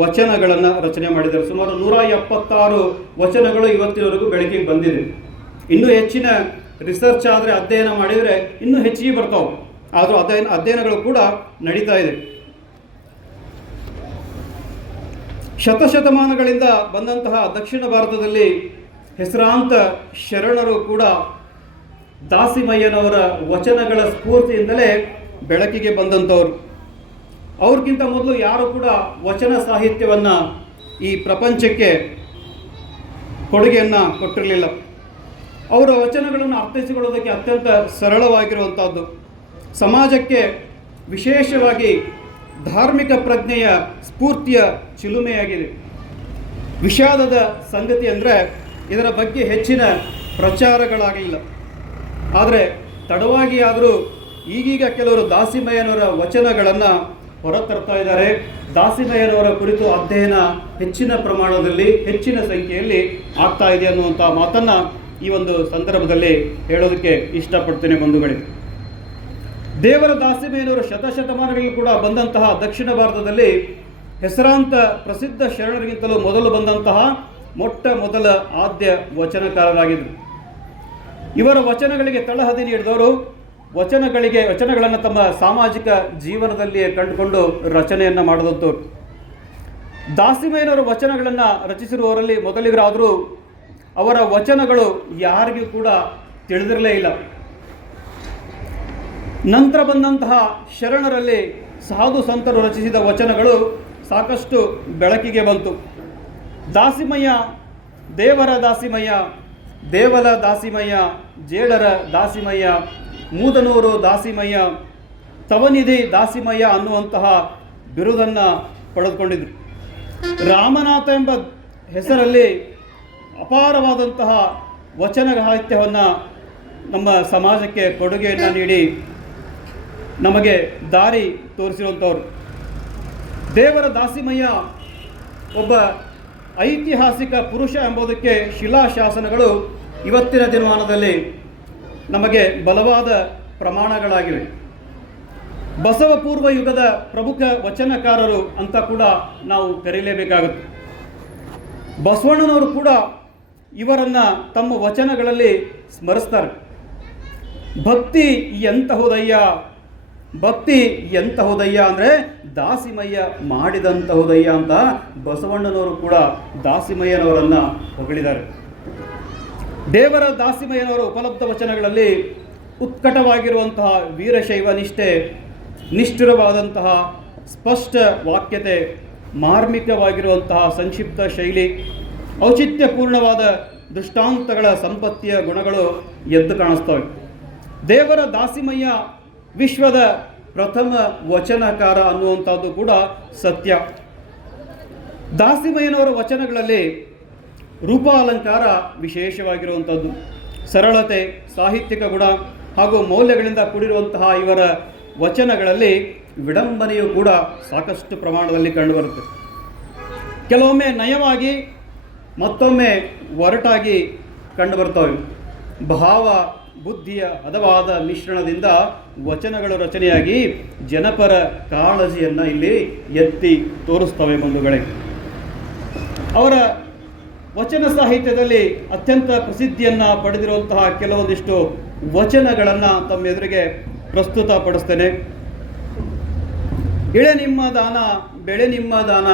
ವಚನಗಳನ್ನು ರಚನೆ ಮಾಡಿದ್ದಾರೆ. ಸುಮಾರು ನೂರ ಎಪ್ಪತ್ತಾರು ವಚನಗಳು ಇವತ್ತಿನವರೆಗೂ ಬೆಳಕಿಗೆ ಬಂದಿದೆ. ಇನ್ನೂ ಹೆಚ್ಚಿನ ರಿಸರ್ಚ್ ಆದರೆ ಅಧ್ಯಯನ ಮಾಡಿದರೆ ಇನ್ನೂ ಹೆಚ್ಚಿಗೆ ಬರ್ತಾವೆ. ಆದರೂ ಅಧ್ಯಯನ, ಅಧ್ಯಯನಗಳು ಕೂಡ ನಡೀತಾ ಇದೆ. ಶತಶತಮಾನಗಳಿಂದ ಬಂದಂತಹ ದಕ್ಷಿಣ ಭಾರತದಲ್ಲಿ ಹೆಸರಾಂತ ಶರಣರು ಕೂಡ ದಾಸಿಮಯ್ಯನವರ ವಚನಗಳ ಸ್ಫೂರ್ತಿಯಿಂದಲೇ ಬೆಳಕಿಗೆ ಬಂದಂಥವ್ರು. ಅವ್ರಿಗಿಂತ ಮೊದಲು ಯಾರು ಕೂಡ ವಚನ ಸಾಹಿತ್ಯವನ್ನು ಈ ಪ್ರಪಂಚಕ್ಕೆ ಕೊಡುಗೆಯನ್ನು ಕೊಟ್ಟಿರಲಿಲ್ಲ. ಅವರ ವಚನಗಳನ್ನು ಅರ್ಥೈಸಿಕೊಳ್ಳೋದಕ್ಕೆ ಅತ್ಯಂತ ಸರಳವಾಗಿರುವಂಥದ್ದು ಸಮಾಜಕ್ಕೆ ವಿಶೇಷವಾಗಿ ಧಾರ್ಮಿಕ ಪ್ರಜ್ಞೆಯ ಸ್ಫೂರ್ತಿಯ ಚಿಲುಮೆಯಾಗಿದೆ. ವಿಷಾದದ ಸಂಗತಿ ಅಂದರೆ ಇದರ ಬಗ್ಗೆ ಹೆಚ್ಚಿನ ಪ್ರಚಾರಗಳಾಗಲಿಲ್ಲ ಆದರೆ ತಡವಾಗಿ ಆದರೂ ಈಗೀಗ ಕೆಲವರು ದಾಸಿಮಯ್ಯನವರ ವಚನಗಳನ್ನು ಹೊರತರ್ತಾ ಇದ್ದಾರೆ. ದಾಸಿಮಯ್ಯನವರ ಕುರಿತು ಅಧ್ಯಯನ ಹೆಚ್ಚಿನ ಪ್ರಮಾಣದಲ್ಲಿ, ಹೆಚ್ಚಿನ ಸಂಖ್ಯೆಯಲ್ಲಿ ಆಗ್ತಾ ಇದೆ ಅನ್ನುವಂಥ ಮಾತನ್ನು ಈ ಒಂದು ಸಂದರ್ಭದಲ್ಲಿ ಹೇಳೋದಕ್ಕೆ ಇಷ್ಟಪಡ್ತೇನೆ ಬಂಧುಗಳಿಗೆ ದೇವರ ದಾಸಿಮಯ್ಯನವರು ಶತಶತಮಾನಗಳಿಗೆ ಕೂಡ ಬಂದಂತಹ ದಕ್ಷಿಣ ಭಾರತದಲ್ಲಿ ಹೆಸರಾಂತ ಪ್ರಸಿದ್ಧ ಶರಣರಿಗಿಂತಲೂ ಮೊದಲು ಬಂದಂತಹ ಮೊಟ್ಟ ಮೊದಲ ಆದ್ಯ ವಚನಕಾರರಾಗಿದ್ದರು. ಇವರ ವಚನಗಳಿಗೆ ತಳಹದಿ ನೀಡಿದವರು ವಚನಗಳಿಗೆ ವಚನಗಳನ್ನು ತಮ್ಮ ಸಾಮಾಜಿಕ ಜೀವನದಲ್ಲಿ ಕಂಡುಕೊಂಡು ರಚನೆಯನ್ನು ಮಾಡಿದಂಥವ್ರು. ದಾಸಿಮೇನವರ ವಚನಗಳನ್ನು ರಚಿಸಿರುವವರಲ್ಲಿ ಮೊದಲಿಗರಾದರೂ ಅವರ ವಚನಗಳು ಯಾರಿಗೂ ಕೂಡ ತಿಳಿದಿರಲೇ ಇಲ್ಲ. ನಂತರ ಬಂದಂತಹ ಶರಣರಲ್ಲಿ ಸಾಧು ಸಂತರು ರಚಿಸಿದ ವಚನಗಳು ಸಾಕಷ್ಟು ಬೆಳಕಿಗೆ ಬಂತು. ದಾಸಿಮಯ್ಯ, ದೇವರ ದಾಸಿಮಯ್ಯ, ದೇವಲ ದಾಸಿಮಯ್ಯ, ಜೇಡರ ದಾಸಿಮಯ್ಯ, ಮೂದನೂರು ದಾಸಿಮಯ್ಯ, ತವನಿಧಿ ದಾಸಿಮಯ್ಯ ಅನ್ನುವಂತಹ ಬಿರುದನ್ನು ಪಡೆದುಕೊಂಡಿದ್ರು. ರಾಮನಾಥ ಎಂಬ ಹೆಸರಲ್ಲಿ ಅಪಾರವಾದಂತಹ ವಚನ ಸಾಹಿತ್ಯವನ್ನು ನಮ್ಮ ಸಮಾಜಕ್ಕೆ ಕೊಡುಗೆಯನ್ನು ನೀಡಿ ನಮಗೆ ದಾರಿ ತೋರಿಸಿರುವಂಥವ್ರು ದೇವರ ದಾಸಿಮಯ್ಯ ಒಬ್ಬ ಐತಿಹಾಸಿಕ ಪುರುಷ ಎಂಬುದಕ್ಕೆ ಶಿಲಾಶಾಸನಗಳು ಇವತ್ತಿನ ದಿನಮಾನದಲ್ಲಿ ನಮಗೆ ಬಲವಾದ ಪ್ರಮಾಣಗಳಾಗಿವೆ. ಬಸವ ಪೂರ್ವ ಯುಗದ ಪ್ರಮುಖ ವಚನಕಾರರು ಅಂತ ಕೂಡ ನಾವು ಕರೀಲೇಬೇಕಾಗುತ್ತೆ. ಬಸವಣ್ಣನವರು ಕೂಡ ಇವರನ್ನು ತಮ್ಮ ವಚನಗಳಲ್ಲಿ ಸ್ಮರಿಸ್ತಾರೆ. ಭಕ್ತಿ ಎಂತಹುದಯ್ಯ? ಭಕ್ತಿ ಎಂತಹುದಯ್ಯ ಅಂದರೆ ದಾಸಿಮಯ್ಯ ಮಾಡಿದಂತಹುದಯ್ಯ ಅಂತ ಬಸವಣ್ಣನವರು ಕೂಡ ದಾಸಿಮಯ್ಯನವರನ್ನು ಹೊಗಳಿದ್ದಾರೆ. ದೇವರ ದಾಸಿಮಯ್ಯನವರ ಉಪಲಬ್ಧ ವಚನಗಳಲ್ಲಿ ಉತ್ಕಟವಾಗಿರುವಂತಹ ವೀರಶೈವ ನಿಷ್ಠೆ, ನಿಷ್ಠುರವಾದಂತಹ ಸ್ಪಷ್ಟ ವಾಕ್ಯತೆ, ಮಾರ್ಮಿಕವಾಗಿರುವಂತಹ ಸಂಕ್ಷಿಪ್ತ ಶೈಲಿ ಔಚಿತ್ಯಪೂರ್ಣವಾದ ದೃಷ್ಟಾಂತಗಳ ಸಂಪತ್ತಿಯ ಗುಣಗಳು ಎದ್ದು ಕಾಣಿಸ್ತವೆ. ದೇವರ ದಾಸಿಮಯ್ಯ ವಿಶ್ವದ ಪ್ರಥಮ ವಚನಕಾರ ಅನ್ನುವಂಥದ್ದು ಕೂಡ ಸತ್ಯ. ದಾಸಿಮಯ್ಯನವರ ವಚನಗಳಲ್ಲಿ ರೂಪಾಲಂಕಾರ ವಿಶೇಷವಾಗಿರುವಂಥದ್ದು. ಸರಳತೆ, ಸಾಹಿತ್ಯಿಕ ಗುಣ ಹಾಗೂ ಮೌಲ್ಯಗಳಿಂದ ಕೂಡಿರುವಂತಹ ಇವರ ವಚನಗಳಲ್ಲಿ ವಿಡಂಬನೆಯು ಕೂಡ ಸಾಕಷ್ಟು ಪ್ರಮಾಣದಲ್ಲಿ ಕಂಡುಬರುತ್ತೆ. ಕೆಲವೊಮ್ಮೆ ನಯವಾಗಿ ಮತ್ತೊಮ್ಮೆ ಒರಟಾಗಿ ಕಂಡುಬರ್ತವೆ ಭಾವ, ಬುದ್ಧಿಯ ಹದವಾದ ಮಿಶ್ರಣದಿಂದ ವಚನಗಳು ರಚನೆಯಾಗಿ ಜನಪರ ಕಾಳಜಿಯನ್ನು ಇಲ್ಲಿ ಎತ್ತಿ ತೋರಿಸ್ತವೆ ಬಂಧುಗಳೇ. ಅವರ ವಚನ ಸಾಹಿತ್ಯದಲ್ಲಿ ಅತ್ಯಂತ ಪ್ರಸಿದ್ಧಿಯನ್ನು ಪಡೆದಿರುವಂತಹ ಕೆಲವೊಂದಿಷ್ಟು ವಚನಗಳನ್ನು ತಮ್ಮ ಎದುರಿಗೆ ಪ್ರಸ್ತುತಪಡಿಸ್ತೇನೆ ಇಳೆ ನಿಮ್ಮ ದಾನ, ಬೆಳೆ ನಿಮ್ಮ ದಾನ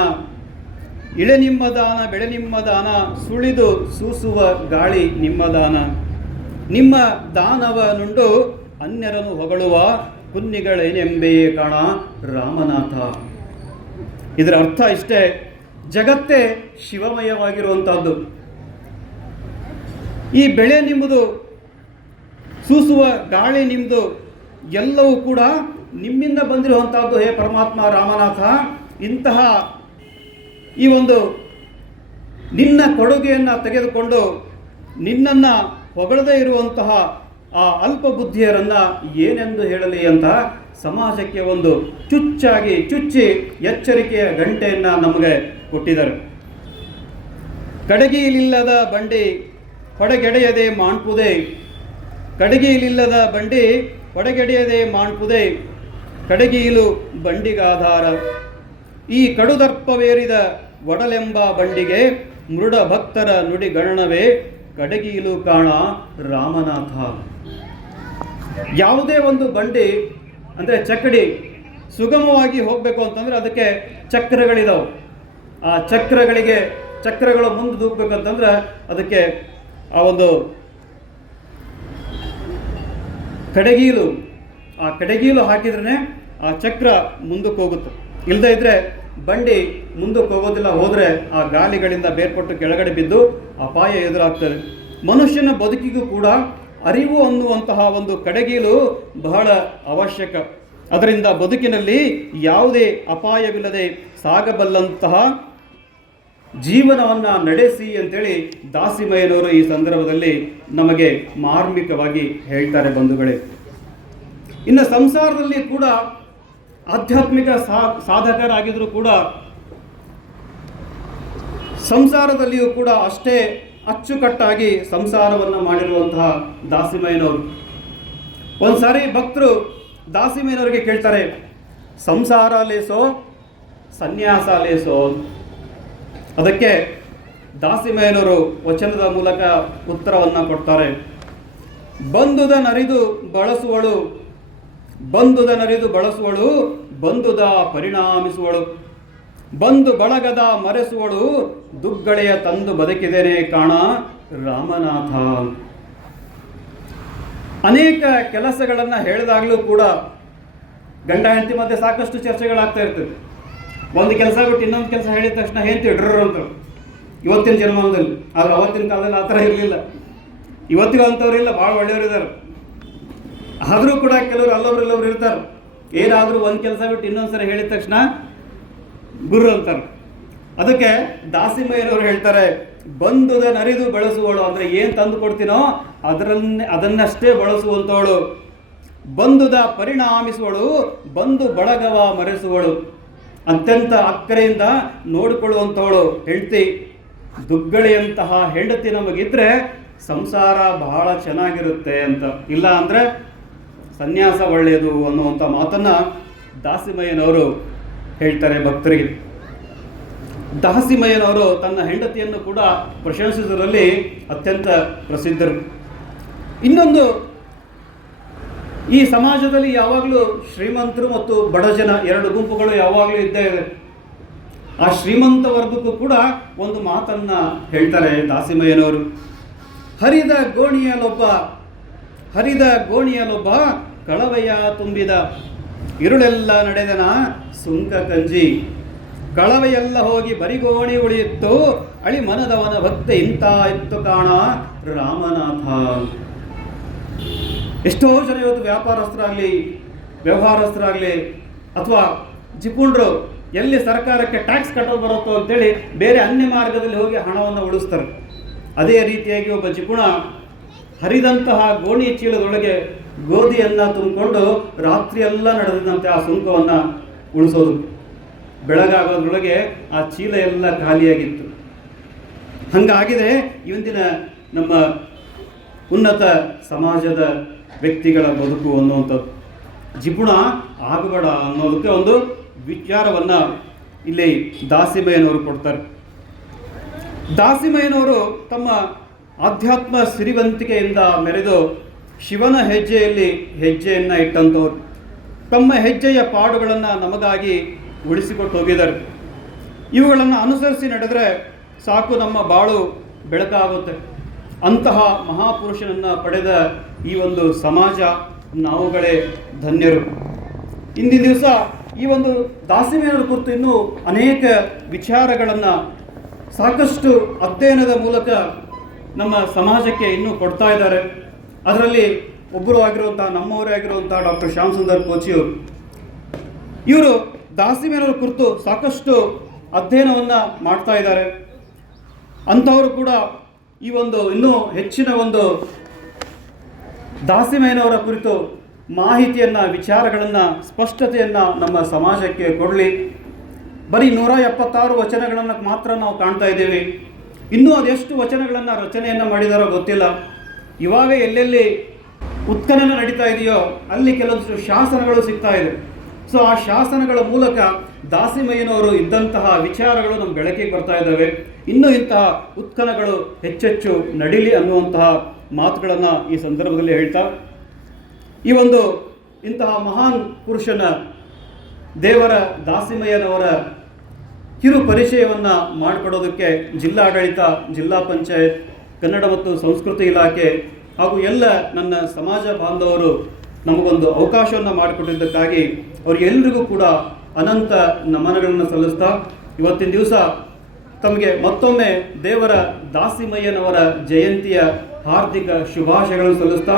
ಇಳೆ ನಿಮ್ಮ ದಾನ, ಬೆಳೆ ನಿಮ್ಮ ದಾನ, ಸುಳಿದು ಸೂಸುವ ಗಾಳಿ ನಿಮ್ಮ ದಾನ. ನಿಮ್ಮ ದಾನವ ನುಂಡು ಅನ್ಯರನ್ನು ಹೊಗಳುವ ಕುನ್ನಿಗಳೇನೆಂಬೆಯೇ ಕಾಣ ರಾಮನಾಥ. ಇದರ ಅರ್ಥ ಇಷ್ಟೇ, ಜಗತ್ತೇ ಶಿವಮಯವಾಗಿರುವಂಥದ್ದು. ಈ ಬೆಳೆ ನಿಮ್ಮದು, ಸೂಸುವ ಗಾಳಿ ನಿಮ್ಮದು, ಎಲ್ಲವೂ ಕೂಡ ನಿಮ್ಮಿಂದ ಬಂದಿರುವಂಥದ್ದು, ಹೇ ಪರಮಾತ್ಮ, ರಾಮನಾಥ, ಇಂತಹ ಈ ಒಂದು ನಿನ್ನ ಕೊಡುಗೆಯನ್ನು ತೆಗೆದುಕೊಂಡು ನಿನ್ನನ್ನು ಹೊಗಳದೇ ಇರುವಂತಹ ಆ ಅಲ್ಪ ಬುದ್ಧಿಯರನ್ನು ಏನೆಂದು ಹೇಳಲಿ ಅಂತ ಸಮಾಜಕ್ಕೆ ಒಂದು ಚುಚ್ಚಾಗಿ, ಚುಚ್ಚಿ ಎಚ್ಚರಿಕೆಯ ಗಂಟೆಯನ್ನು ನಮಗೆ ಕೊಟ್ಟಿದ್ದಾರೆ. ಕಡಗಿಲಿಲ್ಲದ ಬಂಡಿ ಹೊಡೆಗೆಡೆಯದೆ ಮಾಣ್ಪುದೇ. ಕಡಗಿಲಿಲ್ಲದ ಬಂಡಿ ಹೊಡೆಗೆಡೆಯದೆ ಮಾಣ್ಪುದೇ. ಕಡಗಿಲು ಬಂಡಿಗಾಧಾರ. ಈ ಕಡುದರ್ಪವೇರಿದ ಒಡಲೆಂಬ ಬಂಡಿಗೆ ಮೃಡ ಭಕ್ತರ ನುಡಿ ಗಣನವೇ ಕಡಗೀಲು ಕಾಣ ರಾಮನಾಥ. ಯಾವುದೇ ಒಂದು ಬಂಡಿ, ಅಂದರೆ ಚಕ್ಕಡಿ ಸುಗಮವಾಗಿ ಹೋಗಬೇಕು ಅಂತಂದರೆ ಅದಕ್ಕೆ ಚಕ್ರಗಳಿದಾವೆ. ಆ ಚಕ್ರಗಳಿಗೆ, ಚಕ್ರಗಳು ಮುಂದೆ ದೂಕ್ಬೇಕಂತಂದ್ರೆ ಅದಕ್ಕೆ ಆ ಒಂದು ಕಡಗೀಲು, ಆ ಕಡಗೀಲು ಹಾಕಿದ್ರೇ ಆ ಚಕ್ರ ಮುಂದಕ್ಕೆ ಹೋಗುತ್ತೆ. ಇಲ್ಲದೇ ಇದ್ದರೆ ಬಂಡಿ ಮುಂದಕ್ಕೆ ಹೋಗೋದಿಲ್ಲ, ಹೋದರೆ ಆ ಗಾಲಿಗಳಿಂದ ಬೇರ್ಪಟ್ಟು ಕೆಳಗಡೆ ಬಿದ್ದು ಅಪಾಯ ಎದುರಾಗ್ತದೆ. ಮನುಷ್ಯನ ಬದುಕಿಗೂ ಕೂಡ ಅರಿವು ಅನ್ನುವಂತಹ ಒಂದು ಕಡೆಗೀಲು ಬಹಳ ಅವಶ್ಯಕ. ಅದರಿಂದ ಬದುಕಿನಲ್ಲಿ ಯಾವುದೇ ಅಪಾಯವಿಲ್ಲದೆ ಸಾಗಬಲ್ಲಂತಹ ಜೀವನವನ್ನು ನಡೆಸಿ ಅಂತೇಳಿ ದಾಸಿಮಯ್ಯನವರು ಈ ಸಂದರ್ಭದಲ್ಲಿ ನಮಗೆ ಮಾರ್ಮಿಕವಾಗಿ ಹೇಳ್ತಾರೆ ಬಂಧುಗಳೇ. ಇನ್ನು ಸಂಸಾರದಲ್ಲಿ ಕೂಡ ಆಧ್ಯಾತ್ಮಿಕ ಸಾಧಕರಾಗಿದ್ದರೂ ಕೂಡ ಸಂಸಾರದಲ್ಲಿಯೂ ಕೂಡ ಅಷ್ಟೇ ಅಚ್ಚುಕಟ್ಟಾಗಿ ಸಂಸಾರವನ್ನು ಮಾಡಿರುವಂತಹ ದಾಸಿಮಯ್ಯನವರು. ಒಂದು ಸಾರಿ ಭಕ್ತರು ದಾಸಿಮಯ್ಯನವರಿಗೆ ಕೇಳ್ತಾರೆ, ಸಂಸಾರ ಲೇಸೋ, ಸನ್ಯಾಸ ಲೇಸೋ ಅದಕ್ಕೆ ದಾಸಿಮಯ್ಯನವರು ವಚನದ ಮೂಲಕ ಉತ್ತರವನ್ನು ಕೊಡ್ತಾರೆ. ಬಂದುದ ನರಿದು ಬಳಸುವಳು ಬಂದುದ ನರಿದು ಬಳಸುವಳು ಬಂಧುದ ಪರಿಣಾಮಿಸುವಳು. ಬಂದು ಬಳಗದ ಮರೆಸುವಳು, ದುಗ್ಗಳೆಯ ತಂದು ಬದುಕಿದೇನೆ ಕಾಣ ರಾಮನಾಥ. ಅನೇಕ ಕೆಲಸಗಳನ್ನು ಹೇಳಿದಾಗಲೂ ಕೂಡ ಗಂಡ ಹೆಂಡತಿ ಮಧ್ಯೆ ಸಾಕಷ್ಟು ಚರ್ಚೆಗಳಾಗ್ತಾ ಇರ್ತದೆ. ಒಂದು ಕೆಲಸ ಬಿಟ್ಟು ಇನ್ನೊಂದು ಕೆಲಸ ಹೇಳಿದ ತಕ್ಷಣ ಹೆಂಡತಿ ಡ್ರರ್ ಅಂತ ಇವತ್ತಿನ ಜನ್ಮದಲ್ಲಿ ಆದ್ರೆ ಅವತ್ತಿನ ಕಾಲದಲ್ಲಿ ಆ ಥರ ಇರಲಿಲ್ಲ. ಇವತ್ತಿಗೂ ಅಂಥವ್ರಿಲ್ಲ ಭಾಳ ಒಳ್ಳೆಯವರಿದ್ದಾರೆ ಆದರೂ ಕೂಡ ಕೆಲವರು ಅಲ್ಲೊಬ್ರು ಇಲ್ಲೊಬ್ರು ಇರ್ತಾರೆ. ಏನಾದರೂ ಒಂದು ಕೆಲಸ ಬಿಟ್ಟು ಇನ್ನೊಂದ್ಸರಿ ಹೇಳಿದ ತಕ್ಷಣ ಗುರು ಅಂತಾರೆ. ಅದಕ್ಕೆ ದಾಸಿಮಯ್ಯನವರು ಹೇಳ್ತಾರೆ, ಬಂದುದ ನರಿದು ಬಳಸುವಳು, ಅಂದರೆ ಏನು ತಂದು ಕೊಡ್ತೀನೋ ಅದರನ್ನೇ, ಅದನ್ನಷ್ಟೇ ಬಳಸುವಂಥವಳು ಬಂದುದ ಪರಿಣಾಮಿಸುವಳು, ಬಂದು ಬಳಗವ ಮರೆಸುವಳು. ಅತ್ಯಂತ ಅಕ್ಕರೆಯಿಂದ ನೋಡಿಕೊಳ್ಳುವಂಥವಳು ಹೆಂಡತಿ. ದುಗ್ಗಳಿಯಂತಹ ಹೆಂಡತಿ ನಮಗಿದ್ರೆ ಸಂಸಾರ ಬಹಳ ಚೆನ್ನಾಗಿರುತ್ತೆ ಅಂತ. ಇಲ್ಲ ಅಂದರೆ ಸನ್ಯಾಸ ಒಳ್ಳೆಯದು ಅನ್ನುವಂಥ ಮಾತನ್ನು ದಾಸಿಮಯ್ಯನವರು ಹೇಳ್ತಾರೆ ಭಕ್ತರಿಗೆ. ದಾಸಿಮಯ್ಯನವರು ತನ್ನ ಹೆಂಡತಿಯನ್ನು ಕೂಡ ಪ್ರಶಂಸಿಸುವುದರಲ್ಲಿ ಅತ್ಯಂತ ಪ್ರಸಿದ್ಧರು. ಇನ್ನೊಂದು, ಈ ಸಮಾಜದಲ್ಲಿ ಯಾವಾಗಲೂ ಶ್ರೀಮಂತರು ಮತ್ತು ಬಡ ಜನ ಎರಡು ಗುಂಪುಗಳು ಯಾವಾಗಲೂ ಇದ್ದೇ ಇದೆ. ಆ ಶ್ರೀಮಂತ ವರ್ಗಕ್ಕೂ ಕೂಡ ಒಂದು ಮಾತನ್ನ ಹೇಳ್ತಾರೆ ದಾಸಿಮಯ್ಯನವರು. ಹರಿದ ಗೋಣಿಯಲೊಬ್ಬ ಹರಿದ ಗೋಣಿಯಲೊಬ್ಬ ಕಳವೆಯ ತುಂಬಿದ. ಇರುಳೆಲ್ಲ ನಡೆದನ? ಸುಂಕ ಕಂಜಿ. ಕಳವೆಯೆಲ್ಲ ಹೋಗಿ ಬರಿಗೋಣಿ ಉಳಿಯಿತ್ತು. ಅಳಿ ಮನದವನ ಭಕ್ತ ಇಂತ ಇತ್ತು ಕಾಣ ರಾಮನಾಥ. ಎಷ್ಟೋ ಜನ ಇವತ್ತು ವ್ಯಾಪಾರಸ್ಥರಾಗಲಿ, ವ್ಯವಹಾರಸ್ಥರಾಗಲಿ, ಅಥವಾ ಜಿಪುಂಡ್ರು ಎಲ್ಲಿ ಸರ್ಕಾರಕ್ಕೆ ಟ್ಯಾಕ್ಸ್ ಕಟ್ಟೋದು ಬರುತ್ತೋ ಅಂತೇಳಿ ಬೇರೆ ಅನ್ಯ ಮಾರ್ಗದಲ್ಲಿ ಹೋಗಿ ಹಣವನ್ನು ಉಳಿಸ್ತಾರೆ. ಅದೇ ರೀತಿಯಾಗಿ ಒಬ್ಬ ಜಿಪುಣ ಹರಿದಂತಹ ಗೋಣಿ ಚೀಲದೊಳಗೆ ಗೋಧಿಯನ್ನ ತುಂಬಿಕೊಂಡು ರಾತ್ರಿಯೆಲ್ಲ ನಡೆದಿದ್ದಂತೆ ಆ ಸುಂಕವನ್ನು ಉಳಿಸೋದು ಬೆಳಗಾಗೋದ್ರೊಳಗೆ ಆ ಚೀಲ ಎಲ್ಲ ಖಾಲಿಯಾಗಿತ್ತು. ಹಂಗಾಗಿದೆ ಇವತ್ತಿನ ನಮ್ಮ ಉನ್ನತ ಸಮಾಜದ ವ್ಯಕ್ತಿಗಳ ಬದುಕು ಅನ್ನುವಂಥದ್ದು. ಜಿಪುಣ ಆಗಬೇಡ ಅನ್ನೋದಕ್ಕೆ ಒಂದು ವಿಚಾರವನ್ನು ಇಲ್ಲಿ ದಾಸಿಮಯ್ಯನವರು ಕೊಡ್ತಾರೆ. ದಾಸಿಮಯ್ಯನವರು ತಮ್ಮ ಆಧ್ಯಾತ್ಮ ಸಿರಿವಂತಿಕೆಯಿಂದ ಮೆರೆದು ಶಿವನ ಹೆಜ್ಜೆಯಲ್ಲಿ ಹೆಜ್ಜೆಯನ್ನು ಇಟ್ಟಂಥವ್ರು ತಮ್ಮ ಹೆಜ್ಜೆಯ ಪಾಡುಗಳನ್ನು ನಮಗಾಗಿ ಉಳಿಸಿಕೊಟ್ಟು ಹೋಗಿದ್ದಾರೆ. ಇವುಗಳನ್ನು ಅನುಸರಿಸಿ ನಡೆದರೆ ಸಾಕು ನಮ್ಮ ಬಾಳು ಬೆಳಕಾಗುತ್ತೆ. ಅಂತಹ ಮಹಾಪುರುಷನನ್ನು ಪಡೆದ ಈ ಒಂದು ಸಮಾಜ ನಾವುಗಳೇ ಧನ್ಯರು. ಇಂದಿನ ದಿವಸ ಈ ಒಂದು ದಾಸಿಮೇನರ ಕುರಿತು ಇನ್ನೂ ಅನೇಕ ವಿಚಾರಗಳನ್ನು ಸಾಕಷ್ಟು ಅಧ್ಯಯನದ ಮೂಲಕ ನಮ್ಮ ಸಮಾಜಕ್ಕೆ ಇನ್ನೂ ಕೊಡ್ತಾ ಇದ್ದಾರೆ. ಅದರಲ್ಲಿ ಒಬ್ಬರು ಆಗಿರುವಂಥ ನಮ್ಮವರೇ ಆಗಿರುವಂಥ ಡಾಕ್ಟರ್ ಶ್ಯಾಮ್ ಸುಂದರ್ ಕೋಚಿಯವರು ಇವರು ದಾಸಿಮೇನರ ಕುರಿತು ಸಾಕಷ್ಟು ಅಧ್ಯಯನವನ್ನು ಮಾಡ್ತಾ ಇದ್ದಾರೆ. ಅಂಥವರು ಕೂಡ ಈ ಒಂದು ಇನ್ನೂ ಹೆಚ್ಚಿನ ಒಂದು ದಾಸಿಮೇನವರ ಕುರಿತು ಮಾಹಿತಿಯನ್ನು, ವಿಚಾರಗಳನ್ನು, ಸ್ಪಷ್ಟತೆಯನ್ನು ನಮ್ಮ ಸಮಾಜಕ್ಕೆ ಕೊಡಲಿ. ಬರೀ ನೂರ ಎಪ್ಪತ್ತಾರು ವಚನಗಳನ್ನು ಮಾತ್ರ ನಾವು ಕಾಣ್ತಾ ಇದ್ದೇವೆ. ಇನ್ನೂ ಅದೆಷ್ಟು ವಚನಗಳನ್ನು ರಚನೆಯನ್ನು ಮಾಡಿದಾರೋ ಗೊತ್ತಿಲ್ಲ. ಇವಾಗ ಎಲ್ಲೆಲ್ಲಿ ಉತ್ಖನನ ನಡೀತಾ ಇದೆಯೋ ಅಲ್ಲಿ ಕೆಲವೊಂದು ಶಾಸನಗಳು ಸಿಗ್ತಾ ಇದೆ. ಸೊ ಆ ಶಾಸನಗಳ ಮೂಲಕ ದಾಸಿಮಯ್ಯನವರು ಇದ್ದಂತಹ ವಿಚಾರಗಳು ನಮ್ಮ ಬೆಳಕಿಗೆ ಬರ್ತಾ ಇದ್ದಾವೆ. ಇನ್ನೂ ಇಂತಹ ಉತ್ಖನಗಳು ಹೆಚ್ಚೆಚ್ಚು ನಡೀಲಿ ಅನ್ನುವಂತಹ ಮಾತುಗಳನ್ನು ಈ ಸಂದರ್ಭದಲ್ಲಿ ಹೇಳ್ತಾ, ಈ ಒಂದು ಇಂತಹ ಮಹಾನ್ ಪುರುಷನ ದೇವರ ದಾಸಿಮಯ್ಯನವರ ಕಿರು ಪರಿಚಯವನ್ನು ಮಾಡಿಕೊಡೋದಕ್ಕೆ ಜಿಲ್ಲಾಡಳಿತ, ಜಿಲ್ಲಾ ಪಂಚಾಯತ್, ಕನ್ನಡ ಮತ್ತು ಸಂಸ್ಕೃತಿ ಇಲಾಖೆ ಹಾಗೂ ಎಲ್ಲ ನನ್ನ ಸಮಾಜ ಬಾಂಧವರು ನಮಗೊಂದು ಅವಕಾಶವನ್ನು ಮಾಡಿಕೊಟ್ಟಿದ್ದಕ್ಕಾಗಿ ಅವರಿಗೆಲ್ಲರಿಗೂ ಕೂಡ ಅನಂತ ನಮನಗಳನ್ನು ಸಲ್ಲಿಸ್ತಾ ಇವತ್ತಿನ ದಿವಸ ತಮಗೆ ಮತ್ತೊಮ್ಮೆ ದೇವರ ದಾಸಿಮಯ್ಯನವರ ಜಯಂತಿಯ ಹಾರ್ದಿಕ ಶುಭಾಶಯಗಳನ್ನು ಸಲ್ಲಿಸ್ತಾ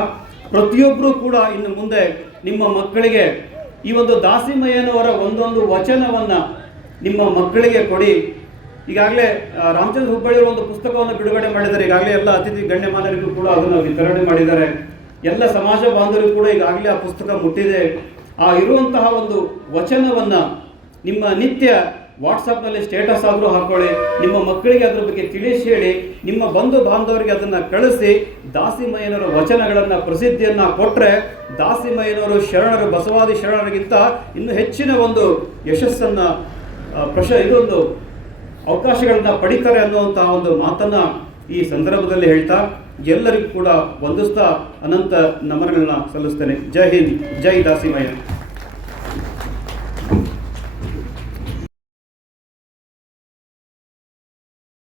ಪ್ರತಿಯೊಬ್ಬರೂ ಕೂಡ ಇನ್ನು ಮುಂದೆ ನಿಮ್ಮ ಮಕ್ಕಳಿಗೆ ಈ ಒಂದು ದಾಸಿಮಯ್ಯನವರ ಒಂದೊಂದು ವಚನವನ್ನು ನಿಮ್ಮ ಮಕ್ಕಳಿಗೆ ಕೊಡಿ. ಈಗಾಗಲೇ ರಾಮಚಂದ್ರ ಹುಬ್ಬಳ್ಳಿ ಒಂದು ಪುಸ್ತಕವನ್ನು ಬಿಡುಗಡೆ ಮಾಡಿದ್ದಾರೆ. ಈಗಾಗಲೇ ಎಲ್ಲ ಅತಿಥಿ ಗಣ್ಯಮಾನರಿಗೂ ಕೂಡ ಅದನ್ನು ವಿತರಣೆ ಮಾಡಿದ್ದಾರೆ. ಎಲ್ಲ ಸಮಾಜ ಬಾಂಧವರಿಗೂ ಕೂಡ ಈಗಾಗಲೇ ಆ ಪುಸ್ತಕ ಮುಟ್ಟಿದೆ. ಆ ಇರುವಂತಹ ಒಂದು ವಚನವನ್ನು ನಿಮ್ಮ ನಿತ್ಯ ವಾಟ್ಸಪ್ನಲ್ಲಿ ಸ್ಟೇಟಸ್ ಆದರೂ ಹಾಕೊಳ್ಳಿ. ನಿಮ್ಮ ಮಕ್ಕಳಿಗೆ ಅದರ ಬಗ್ಗೆ ತಿಳಿಸಿ ಹೇಳಿ. ನಿಮ್ಮ ಬಂಧು ಬಾಂಧವರಿಗೆ ಅದನ್ನು ಕಳಿಸಿ. ದಾಸಿಮಯ್ಯನವರ ವಚನಗಳನ್ನು, ಪ್ರಸಿದ್ಧಿಯನ್ನು ಕೊಟ್ಟರೆ ದಾಸಿಮಯ್ಯನವರು ಶರಣರು, ಬಸವಾದಿ ಶರಣರಿಗಿಂತ ಇನ್ನೂ ಹೆಚ್ಚಿನ ಒಂದು ಯಶಸ್ಸನ್ನು ಪ್ರಶ ಇದೊಂದು ಅವಕಾಶಗಳನ್ನ ಪಡಿತಾರೆ ಅನ್ನುವಂಥ ಒಂದು ಮಾತನ್ನ ಈ ಸಂದರ್ಭದಲ್ಲಿ ಹೇಳ್ತಾ ಎಲ್ಲರಿಗೂ ಕೂಡ ವಂದಿಸ್ತಾ ಅನಂತ ನಮನಗಳನ್ನ ಸಲ್ಲಿಸ್ತೇನೆ. ಜೈ ಹಿಂದ್, ಜೈ ದಾಸಿಮಯ್ಯ.